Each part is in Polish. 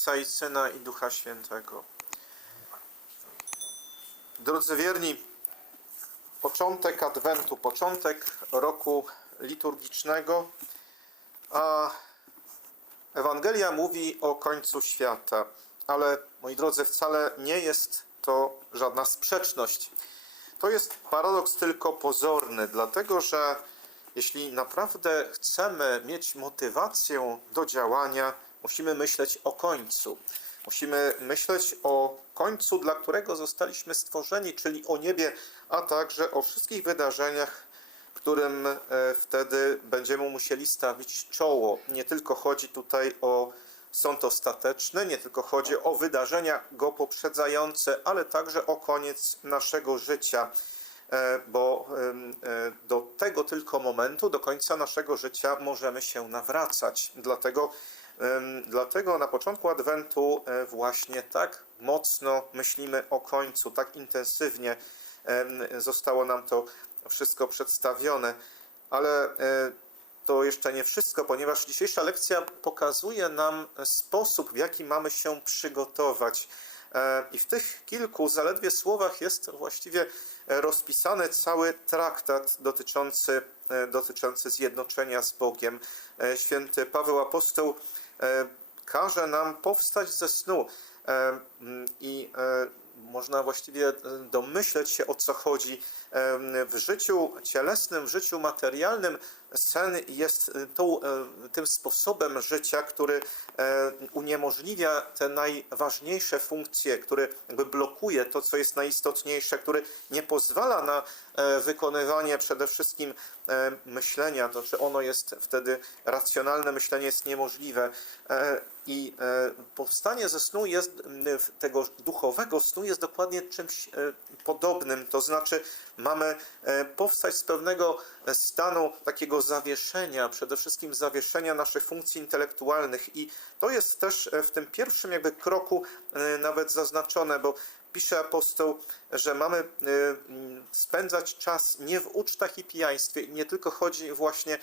Ojca i Syna i Ducha Świętego. Drodzy wierni, początek Adwentu, początek roku liturgicznego, a Ewangelia mówi o końcu świata, ale moi drodzy, wcale nie jest to żadna sprzeczność. To jest paradoks tylko pozorny, dlatego że jeśli naprawdę chcemy mieć motywację do działania, musimy myśleć o końcu. Musimy myśleć o końcu, dla którego zostaliśmy stworzeni, czyli o niebie, a także o wszystkich wydarzeniach, którym e, wtedy będziemy musieli stawić czoło. Nie tylko chodzi tutaj o sąd ostateczny, nie tylko chodzi o wydarzenia go poprzedzające, ale także o koniec naszego życia e, bo e, do tego tylko momentu, do końca naszego życia możemy się nawracać. Dlatego, dlatego na początku Adwentu e, właśnie tak mocno myślimy o końcu, tak intensywnie zostało nam to wszystko przedstawione. Ale e, to jeszcze nie wszystko, ponieważ dzisiejsza lekcja pokazuje nam sposób, w jaki mamy się przygotować. E, I w tych kilku zaledwie słowach jest właściwie rozpisany cały traktat dotyczący, dotyczący zjednoczenia z Bogiem. Święty Paweł Apostoł każe nam powstać ze snu E, mm, i e, można właściwie e, domyśleć się o co chodzi. E, W życiu cielesnym, w życiu materialnym sen jest e, tą, e, tym sposobem życia, który e, uniemożliwia te najważniejsze funkcje, który jakby blokuje to, co jest najistotniejsze, który nie pozwala na e, wykonywanie przede wszystkim e, myślenia, to czy ono jest wtedy racjonalne myślenie jest niemożliwe. I powstanie ze snu jest, m, tego duchowego snu jest dokładnie czymś podobnym, to znaczy mamy powstać z pewnego stanu takiego zawieszenia, przede wszystkim zawieszenia naszych funkcji intelektualnych i to jest też e, w tym pierwszym jakby kroku e, nawet zaznaczone, bo pisze apostoł, że mamy e, spędzać czas nie w ucztach i pijaństwie. I nie tylko chodzi właśnie,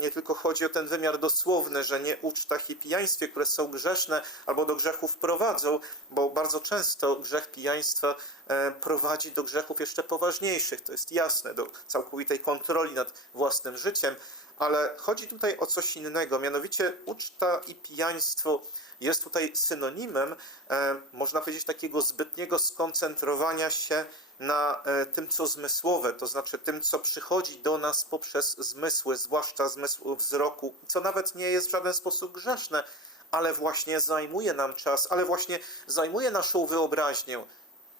nie tylko chodzi o ten wymiar dosłowny, że nie ucztach i pijaństwie, które są grzeszne albo do grzechów prowadzą, bo bardzo często grzech pijaństwa e, prowadzi do grzechów jeszcze poważniejszych. To jest jasne, do całkowitej kontroli nad własnym życiem. Ale chodzi tutaj o coś innego, mianowicie uczta i pijaństwo jest tutaj synonimem, e, można powiedzieć, takiego zbytniego skoncentrowania się na e, tym, co zmysłowe, to znaczy tym, co przychodzi do nas poprzez zmysły, zwłaszcza zmysł wzroku, co nawet nie jest w żaden sposób grzeszne, ale właśnie zajmuje nam czas, ale właśnie zajmuje naszą wyobraźnię.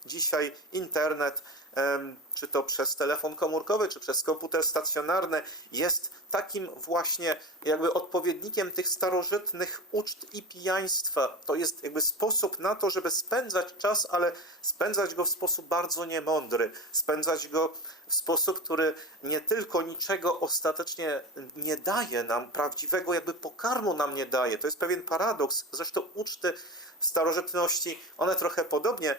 Dzisiaj internet, czy to przez telefon komórkowy, czy przez komputer stacjonarny, jest takim właśnie jakby odpowiednikiem tych starożytnych uczt i pijaństwa. To jest jakby sposób na to, żeby spędzać czas, ale spędzać go w sposób bardzo niemądry. Spędzać go w sposób, który nie tylko niczego ostatecznie nie daje nam, prawdziwego jakby pokarmu nam nie daje. To jest pewien paradoks. Zresztą uczty w starożytności, one trochę podobnie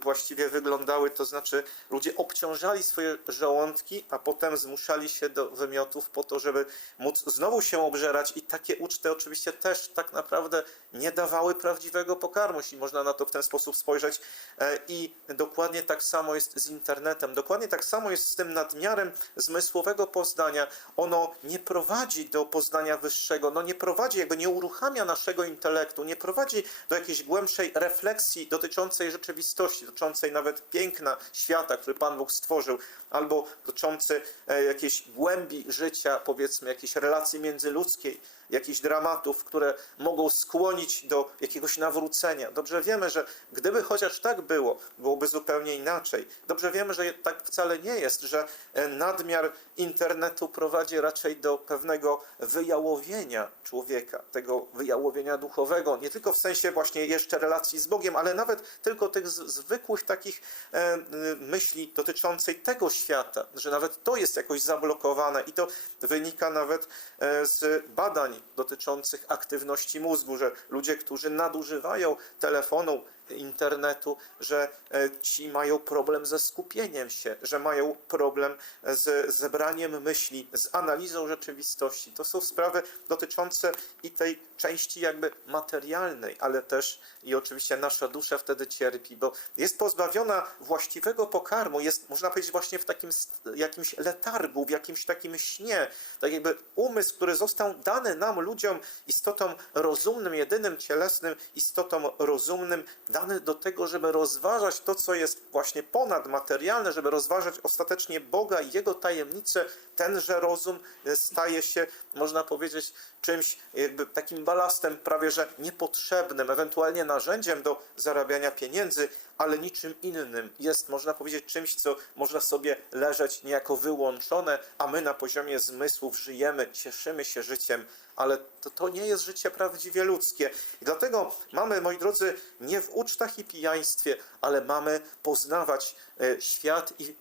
właściwie wyglądały, to znaczy ludzie obciążali swoje żołądki, a potem zmuszali się do wymiotów po to, żeby móc znowu się obżerać. I takie uczty oczywiście też tak naprawdę nie dawały prawdziwego pokarmu, jeśli można na to w ten sposób spojrzeć. E, i dokładnie tak samo jest z internetem, dokładnie tak samo jest z tym nadmiarem zmysłowego poznania. Ono nie prowadzi do poznania wyższego, no nie prowadzi, jakby nie uruchamia naszego intelektu, nie prowadzi do jakiejś głębszej refleksji dotyczącej rzeczywistości, dotyczącej nawet piękna świata, który Pan Bóg stworzył, albo dotyczący e, jakiejś głębi życia, powiedzmy, jakiejś relacji międzyludzkiej, jakichś dramatów, które mogą skłonić do jakiegoś nawrócenia. Dobrze wiemy, że gdyby chociaż tak było, byłoby zupełnie inaczej. Dobrze wiemy, że tak wcale nie jest, że e, nadmiar internetu prowadzi raczej do pewnego wyjałowienia człowieka, tego wyjałowienia duchowego, nie tylko w sensie właśnie jeszcze relacji z Bogiem, ale nawet tylko tych zwykłych takich e, myśli dotyczących tego świata, że nawet to jest jakoś zablokowane i to wynika nawet e, z badań dotyczących aktywności mózgu, że ludzie, którzy nadużywają telefonu internetu, że e, ci mają problem ze skupieniem się, że mają problem z zebraniem myśli, z analizą rzeczywistości. To są sprawy dotyczące i tej części jakby materialnej, ale też i oczywiście nasza dusza wtedy cierpi, bo jest pozbawiona właściwego pokarmu, jest można powiedzieć właśnie w takim jakimś letargu, w jakimś takim śnie, tak jakby umysł, który został dany nam ludziom istotom rozumnym, jedynym cielesnym istotom rozumnym, dany do tego, żeby rozważać to, co jest właśnie ponadmaterialne, żeby rozważać ostatecznie Boga i Jego tajemnice, tenże rozum e, staje się, można powiedzieć, czymś jakby takim balastem prawie że niepotrzebnym, ewentualnie narzędziem do zarabiania pieniędzy, ale niczym innym. Jest, można powiedzieć, czymś, co można sobie leżeć niejako wyłączone, a my na poziomie zmysłów żyjemy, cieszymy się życiem, ale to, to nie jest życie prawdziwie ludzkie. I dlatego mamy, moi drodzy, nie w ucztach i pijaństwie, ale mamy poznawać e, świat i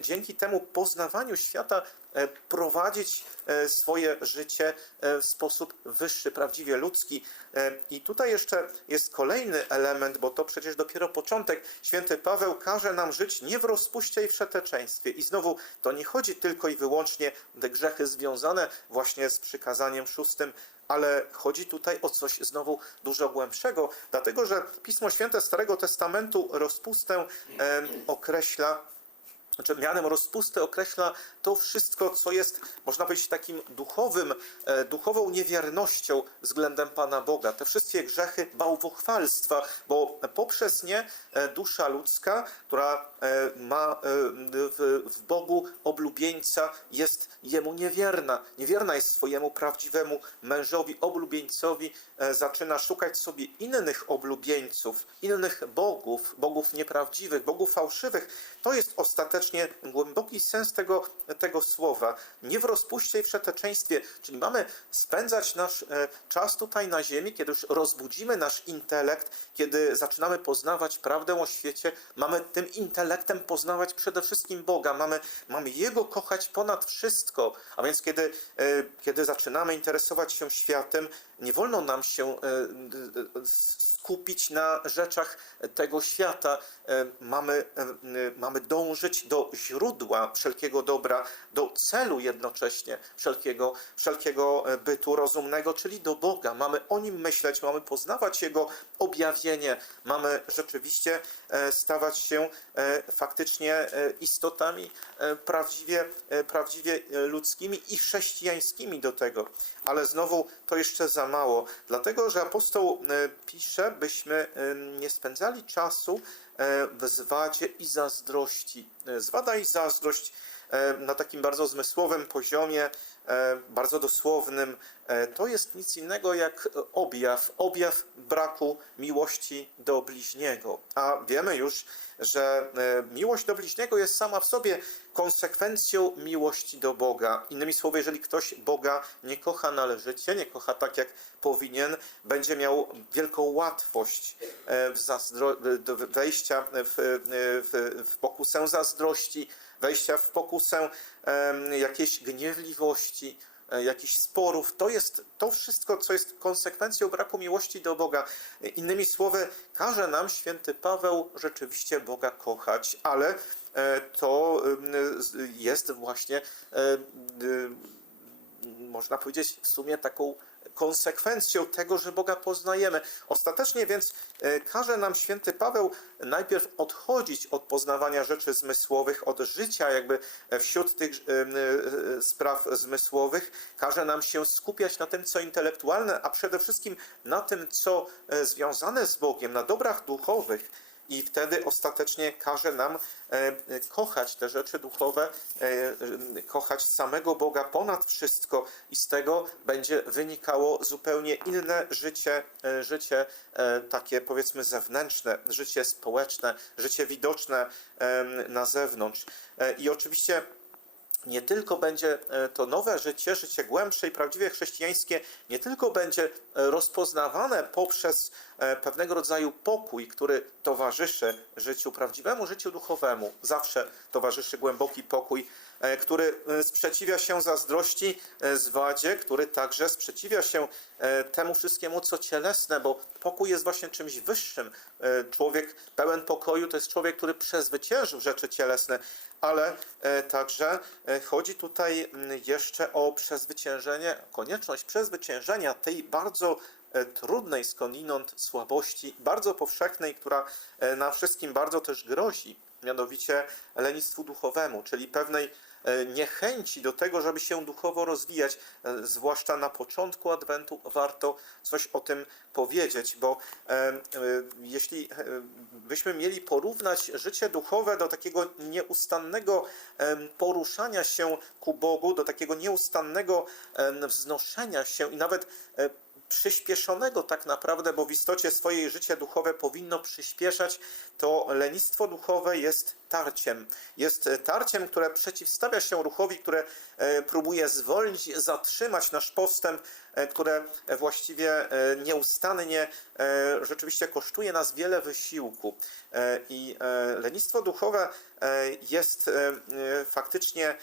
dzięki temu poznawaniu świata e, prowadzić e, swoje życie w sposób wyższy, prawdziwie ludzki. I tutaj jeszcze jest kolejny element, bo to przecież dopiero początek. Święty Paweł każe nam żyć nie w rozpuście i wszeteczeństwie. I znowu to nie chodzi tylko i wyłącznie o te grzechy związane właśnie z przykazaniem szóstym, ale chodzi tutaj o coś znowu dużo głębszego, dlatego że Pismo Święte Starego Testamentu rozpustę określa znaczy mianem rozpusty określa to wszystko, co jest, można powiedzieć, takim duchowym, e, duchową niewiernością względem Pana Boga. Te wszystkie grzechy bałwochwalstwa, bo poprzez nie e, dusza ludzka, która e, ma w, Bogu oblubieńca, jest jemu niewierna. Niewierna jest swojemu prawdziwemu mężowi, oblubieńcowi, zaczyna szukać sobie innych oblubieńców, innych bogów, bogów nieprawdziwych, bogów fałszywych. To jest ostatecznie głęboki sens tego, tego słowa. Nie w rozpuście i wszeteczeństwie, czyli mamy spędzać nasz e, czas tutaj na ziemi, kiedy już rozbudzimy nasz intelekt, kiedy zaczynamy poznawać prawdę o świecie, mamy tym intelektem poznawać przede wszystkim Boga, mamy, mamy Jego kochać ponad wszystko. A więc kiedy, e, kiedy zaczynamy interesować się światem, nie wolno nam się e, skupić na rzeczach tego świata. Mamy, mamy dążyć do źródła wszelkiego dobra, do celu jednocześnie wszelkiego, wszelkiego e, bytu rozumnego, czyli do Boga. Mamy o nim myśleć, mamy poznawać Jego objawienie, mamy rzeczywiście e, stawać się e, faktycznie istotami prawdziwie, prawdziwie ludzkimi i chrześcijańskimi do tego. Ale znowu to jeszcze za mało, dlatego że apostoł pisze, byśmy nie spędzali czasu w zwadzie i zazdrości. E, Zwada i zazdrość e, na takim bardzo zmysłowym poziomie, e, bardzo dosłownym, e, to jest nic innego jak objaw, objaw braku miłości do bliźniego. A wiemy już, że e, miłość do bliźniego jest sama w sobie konsekwencją miłości do Boga. Innymi słowy, jeżeli ktoś Boga nie kocha należycie, nie kocha tak jak powinien, będzie miał wielką łatwość e, w zazdro- do wejścia w, w, w pokusę zazdrości, wejścia w pokusę jakiejś gniewliwości, e, jakichś sporów. To jest to wszystko, co jest konsekwencją braku miłości do Boga. E, Innymi słowy, każe nam święty Paweł rzeczywiście Boga kochać, ale e, to jest właśnie, e, y, można powiedzieć, w sumie taką konsekwencją tego, że Boga poznajemy. Ostatecznie więc e, każe nam święty Paweł najpierw odchodzić od poznawania rzeczy zmysłowych, od życia jakby wśród tych e, spraw zmysłowych. Każe nam się skupiać na tym, co intelektualne, a przede wszystkim na tym, co e, związane z Bogiem, na dobrach duchowych. I wtedy ostatecznie każe nam e, kochać te rzeczy duchowe, e, e, kochać samego Boga ponad wszystko, i z tego będzie wynikało zupełnie inne życie, życie takie powiedzmy zewnętrzne, życie społeczne, życie widoczne na zewnątrz. I oczywiście nie tylko będzie to nowe życie, życie głębsze i prawdziwie chrześcijańskie, nie tylko będzie rozpoznawane poprzez pewnego rodzaju pokój, który towarzyszy życiu prawdziwemu, życiu duchowemu. Zawsze towarzyszy głęboki pokój, e, który e, sprzeciwia się zazdrości, e, zwadzie, który także sprzeciwia się e, temu wszystkiemu, co cielesne, bo pokój jest właśnie czymś wyższym. E, Człowiek pełen pokoju to jest człowiek, który przezwyciężył rzeczy cielesne, ale e, także e, chodzi tutaj mm, jeszcze o przezwyciężenie, konieczność przezwyciężenia tej bardzo e, trudnej skądinąd słabości, bardzo powszechnej, która e, nam wszystkim bardzo też grozi, mianowicie lenistwu duchowemu, czyli pewnej e, niechęci do tego, żeby się duchowo rozwijać, e, zwłaszcza na początku Adwentu warto coś o tym powiedzieć, bo e, e, jeśli e, byśmy mieli porównać życie duchowe do takiego nieustannego poruszania się ku Bogu, do takiego nieustannego wznoszenia się i nawet e, przyspieszonego tak naprawdę, bo w istocie swoje życie duchowe powinno przyspieszać, to lenistwo duchowe jest tarciem. Jest e, tarciem, które przeciwstawia się ruchowi, które e, próbuje zwolnić, zatrzymać nasz postęp, e, które właściwie nieustannie rzeczywiście kosztuje nas wiele wysiłku. I lenistwo duchowe jest faktycznie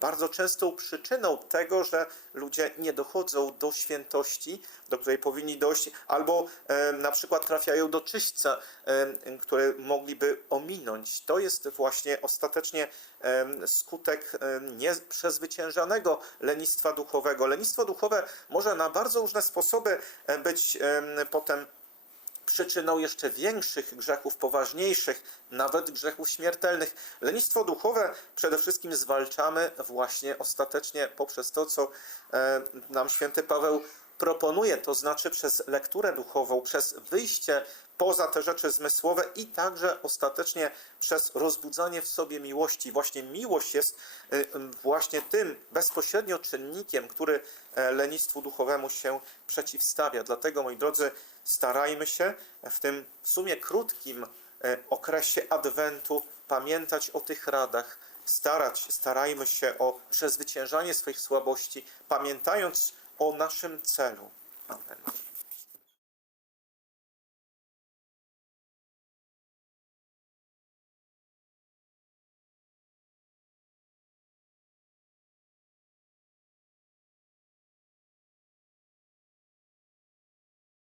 bardzo częstą przyczyną tego, że ludzie nie dochodzą do świętości, do której powinni dojść, albo na przykład trafiają do czyśćca, które mogliby ominąć. To jest właśnie ostatecznie skutek nieprzezwyciężanego lenistwa duchowego. Lenistwo duchowe może na bardzo różne sposoby być em, potem przyczyną jeszcze większych grzechów, poważniejszych, nawet grzechów śmiertelnych. Lenistwo duchowe przede wszystkim zwalczamy właśnie ostatecznie poprzez to, co nam święty Paweł proponuje, to znaczy przez lekturę duchową, przez wyjście poza te rzeczy zmysłowe i także ostatecznie przez rozbudzanie w sobie miłości. Właśnie miłość jest y, właśnie tym bezpośrednio czynnikiem, który e, lenistwu duchowemu się przeciwstawia. Dlatego, moi drodzy, starajmy się w tym w sumie krótkim e, okresie Adwentu pamiętać o tych radach, starać, starajmy się o przezwyciężanie swoich słabości, pamiętając o naszym celu. Amen.